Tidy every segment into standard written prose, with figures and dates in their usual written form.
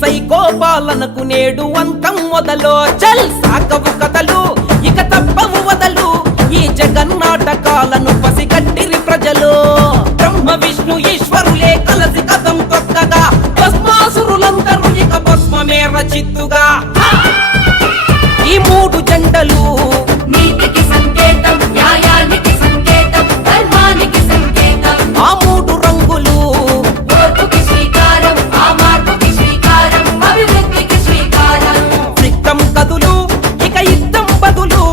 Psycho పాలనకు నేడు అంతం మొదలు. చల్ సాగవు కథలు ఇక తప్పవు వదలు, ఈ జగన్నాటకాలను పసిగట్టిరి ప్రజలు. బ్రహ్మ విష్ణు ఈశ్వరులే కలసి కథం తొక్కగా, భస్మాసురులందరూ ఇక భస్మమేర చిత్తుగా. ఈ మూడు జెండలు నీతికి సంకేతం, న్యాయానికి సంకేతం, ధర్మానికి సంకేతం. ఆ మూడు రంగులు ఓటుకి శ్రీకారం, ఆ మార్పుకి శ్రీకారం, అభివృద్ధికి శ్రీకారం. సిద్ధం కదులు ఇక యుద్ధం బదులు,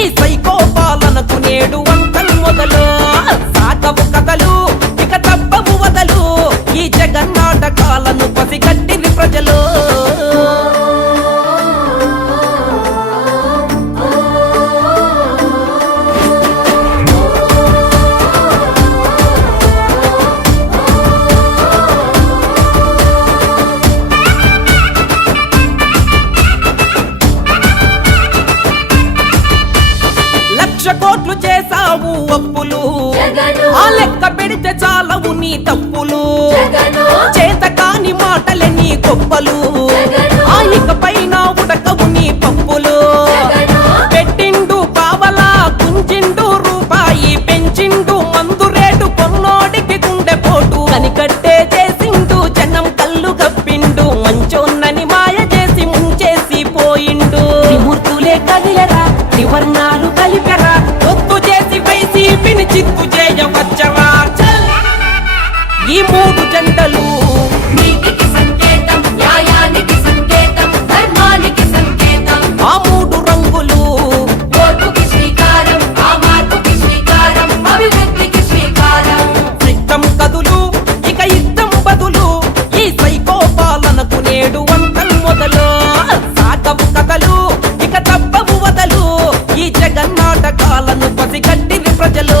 ఈ సైకో పాలనకు నేడు అంతం మొదలు. సాగవు కథలు ఇక తప్పవు వదలు, ఈ జగన్నాటకాలను పసిగట్టిరి ప్రజలు. కోట్లు చేసావు అప్పులు, ఆ లెక్క పెడితే చాలవు నీ తప్పులు. చేత కాని మాటలే నీ గొప్పలు, ఆ ఇకపైన ఉడకవు నీ పప్పులు. పెట్టిండు పావలా గుంజిండు రూపాయి, పెంచిండు మందు రేటు కొన్నోడికి గుండె పోటు. కనికట్టే చేసిండు జనం కళ్ళు గప్పిండు, మంచోన్నని మాయ చేసి ముంచేసి పోయిండు. త్రిమూర్తులే కదిలరా, త్రివర్ణాలు కలిపెరా, ఒత్తు చేసి వైసీపీని చిత్తు చేయవచ్చరా. ఈ మూడు జెండలు నీతికి సంకేతం, న్యాయానికి సంకేతం, ధర్మానికి సంకేతం. ఆ మూడు రంగులు ఓటుకి శ్రీకారం, ఆ మార్పుకి శ్రీకారం, అభివృద్ధికి శ్రీకారం. సిద్ధం కదులు ఇక యుద్ధం బదులు, ఈ సైకో పాలనకు నేడు అంతం మొదలు. సాగవు కథలు ఇక తప్పవు వదలు, ఈ జగన్నాటకాలను పసిగట్టిరి ప్రజలు.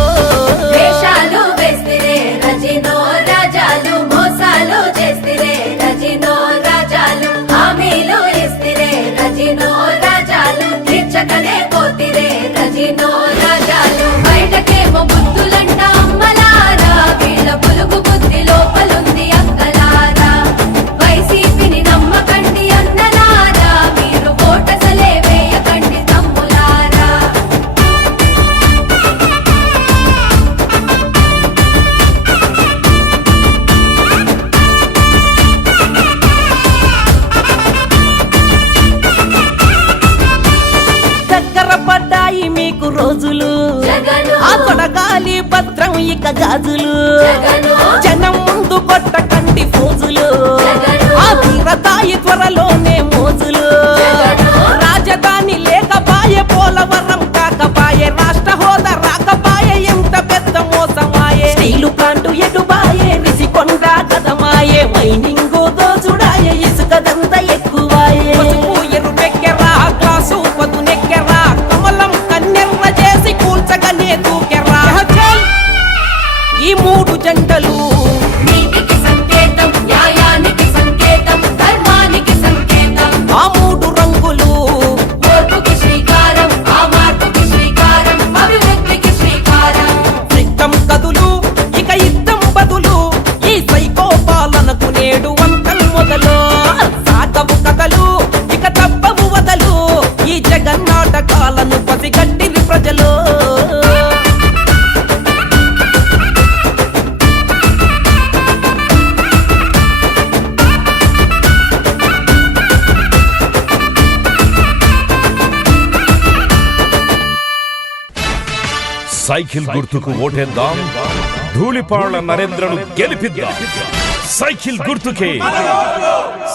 వేషాలు వేస్తిరే రజినో రాజాలు, మోసాలు చేస్తిరే రజినో రాజాలు, హామీలు ఇస్తిరే రజినో రాజాలు, తీర్చకనే పోతిరే రజినో రాజాలు. బయటకేమో బుద్ధులంట అమ్మలారా, వీళ్ళ పులుగు బుద్ధి లోపలుంది అక్కలారా. వైసీపీని నమ్మకండి అన్నలారా, మీరు ఓటసలే వేయకండి తమ్ములారా. దగ్గర పడ్డాయి మీకు రోజులు, జగను, ఆ కొడగాలి భద్రం ఇక గాజులు. జగను, జనం ముందు కొట్టకండి ఫోజులు, జగను, ఆ తీరతాయి త్వరలోనే మోజులు. జగను, రాజధాని లేకపాయే, పోలవరం కాకపాయే, రాష్ట్ర హోదా రాకపాయే, ఎంత పెద్ద మోసమాయే. స్టీలు ప్లాంటు ఎటుబాయే, రిసికొండ కదమాయే, మైనింగు దోచుడాయే, ఇసుకదంతా ఎక్కువాయే. పసుపు ఎరుపెక్కెరా, గ్లాసు పదునెక్కెరా, కమలం కన్నెర్ర చేసి కూల్చగనే దూకెరా. ఈ మూడు జెండలు నీతికి సంకేతం, న్యాయానికి సంకేతం, ధర్మానికి సంకేతం. ఆ మూడు రంగులు ఓటుకి శ్రీకారం, ఆ మార్పుకి శ్రీకారం, అభివృద్ధికి శ్రీకారం. సిద్ధం కదులు ఇక యుద్ధం బదులు, ఈ సైకో పాలనకు నేడు అంతం మొదలు. సాగవు కథలు ఇక తప్పవు వదలు, ఈ జగన్నాటకాలను పసిగట్టిరి ప్రజలు. సైకిల్ గుర్తుకు ఓటేద్దాం, ధూళిపాళ్ల నరేంద్రను గెలిపిద్దాం. సైకిల్ గుర్తుకే,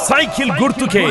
సైకిల్ గుర్తుకే.